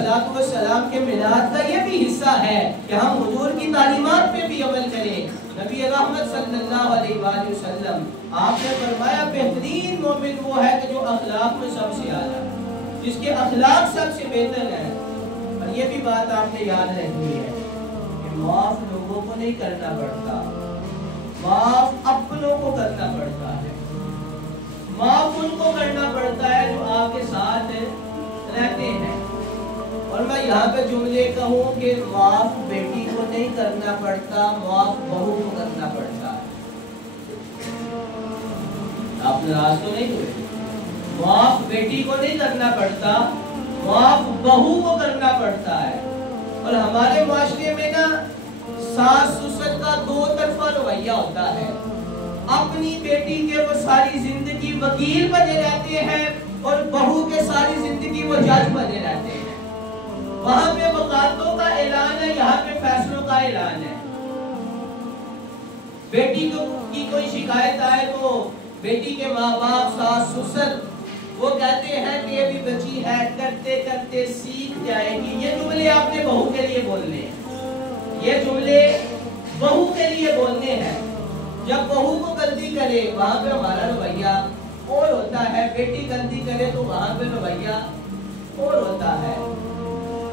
सलाम के मिलाद का ये भी हिस्सा है कि हम हुजूर की तालीमात पे भी अमल करें। नबी रहमत सल्लल्लाहु अलैहि वसल्लम आपने फरमाया बेहतरीन मोमिन वो है कि जो अखलाक में सबसे आला, जिसके अखलाक सबसे बेहतर है। और ये भी बात आपने याद रखनी है कि माफ लोगों को नहीं करना पड़ता, माफ अपनों को करना पड़ता है। माफ उनको करना पड़ता है जो आपके साथ रहते हैं। और मैं यहाँ पे जुमले कहूँ कि माफ बेटी को नहीं करना पड़ता, माफ बहू को करना पड़ता है। आप नाराज तो नहीं हुए? माफ बेटी को नहीं करना पड़ता, माफ बहू को करना पड़ता है। और हमारे माशरे में ना सास ससुर का दो तरफा रवैया होता है। अपनी बेटी के वो सारी जिंदगी वकील बने रहते हैं और बहू के सारी जिंदगी वो जज बने रहते हैं। वहां पे वकालतों का ऐलान है, यहाँ पे फैसलों का ऐलान है। बेटी को की कोई शिकायत आए तो बेटी के माँ बाप सास ससुर वो कहते हैं कि ये भी बच्ची है, करते करते सीख जाएगी। ये जुमले आपने बहू के लिए बोलने हैं, ये जुमले बहू के लिए बोलने हैं। जब बहू को गलती करे वहां पे हमारा रवैया और होता है, बेटी गलती करे तो वहां पे रवैया और होता है।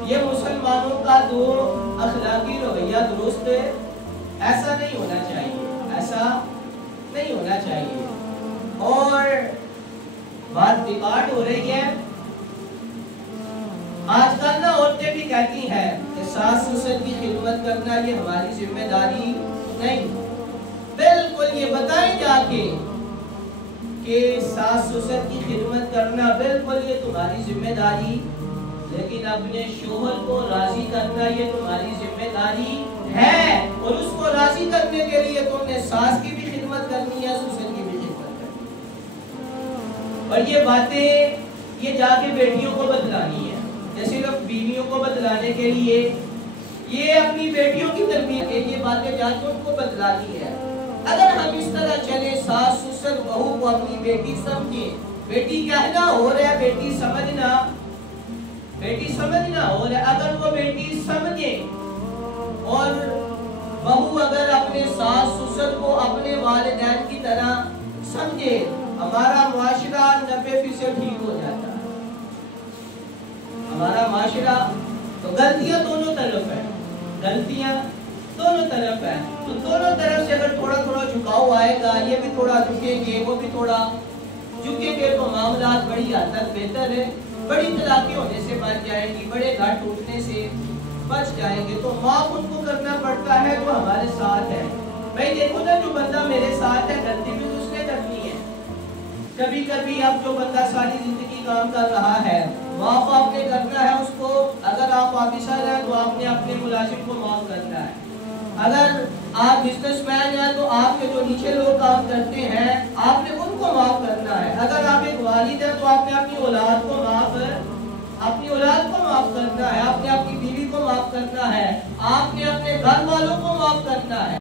ये मुसलमानों का दो अखलाकी रवैया दुरुस्त ऐसा नहीं होना चाहिए, ऐसा नहीं होना चाहिए। और बात रिकॉर्ड हो रही है। आजकल ना औरतें भी कहती हैं कि सास ससुर की खिदमत करना ये हमारी जिम्मेदारी नहीं। बिल्कुल ये बताएं जाके कि सास ससुर की खिदमत करना बिल्कुल ये तुम्हारी जिम्मेदारी, लेकिन अपने शोहर को राजी करना ये तुम्हारी जिम्मेदारी है। और उसको राजी करने के लिए तुमने सास की भी खिदमत करनी है, ससुर की भी खिदमत करनी है। और ये बातें ये जाके बेटियों को बदलानी है। जैसे लोग बीवियों को बदलाने के लिए ये अपनी बेटियों की तरबियत के ये बातें जाके उनको बदलानी है। अगर हम इस तरह चले, सास ससुर बहू को अपनी बेटी समझे, बेटी कहना हो रहा है बेटी समझना, बेटी समझना हो रहा है। अगर वो बेटी समझे और बहू अगर अपने सास ससुर को अपने वालिदैन की तरह समझे, हमारा मुआशरा 90% ठीक हो जाता है। हमारा माशरा तो गलतियां दोनों तरफ है, गलतियां दोनों तरफ है। तो दोनों तरफ से अगर थोड़ा थोड़ा झुकाव आएगा, ये भी थोड़ा झुकेंगे वो भी थोड़ा झुकेंगे, तो मामला बड़ी हद तक बेहतर है। बड़ी तलाक़ें होने से बच जाएंगी, बड़े घर टूटने से बच जाएंगे। तो माफ उनको करना पड़ता है जो हमारे साथ है। भाई देखो ना, जो बंदा मेरे साथ है गलती भी तो उसने करनी है। कभी कभी अब जो बंदा सारी जिंदगी काम कर रहा है माफ आपने करना है उसको। अगर आप ऑफिसर हैं तो आपने अपने मुलाजिम को माफ करना है। अगर आप बिजनेसमैन हैं तो आपके जो नीचे लोग काम करते हैं आपने उनको माफ करना है। अगर आप एक वालिद हैं तो आपने अपनी औलाद को माफ करना है, आपने अपनी बीवी को माफ करना है, आपने अपने घर वालों को माफ करना है।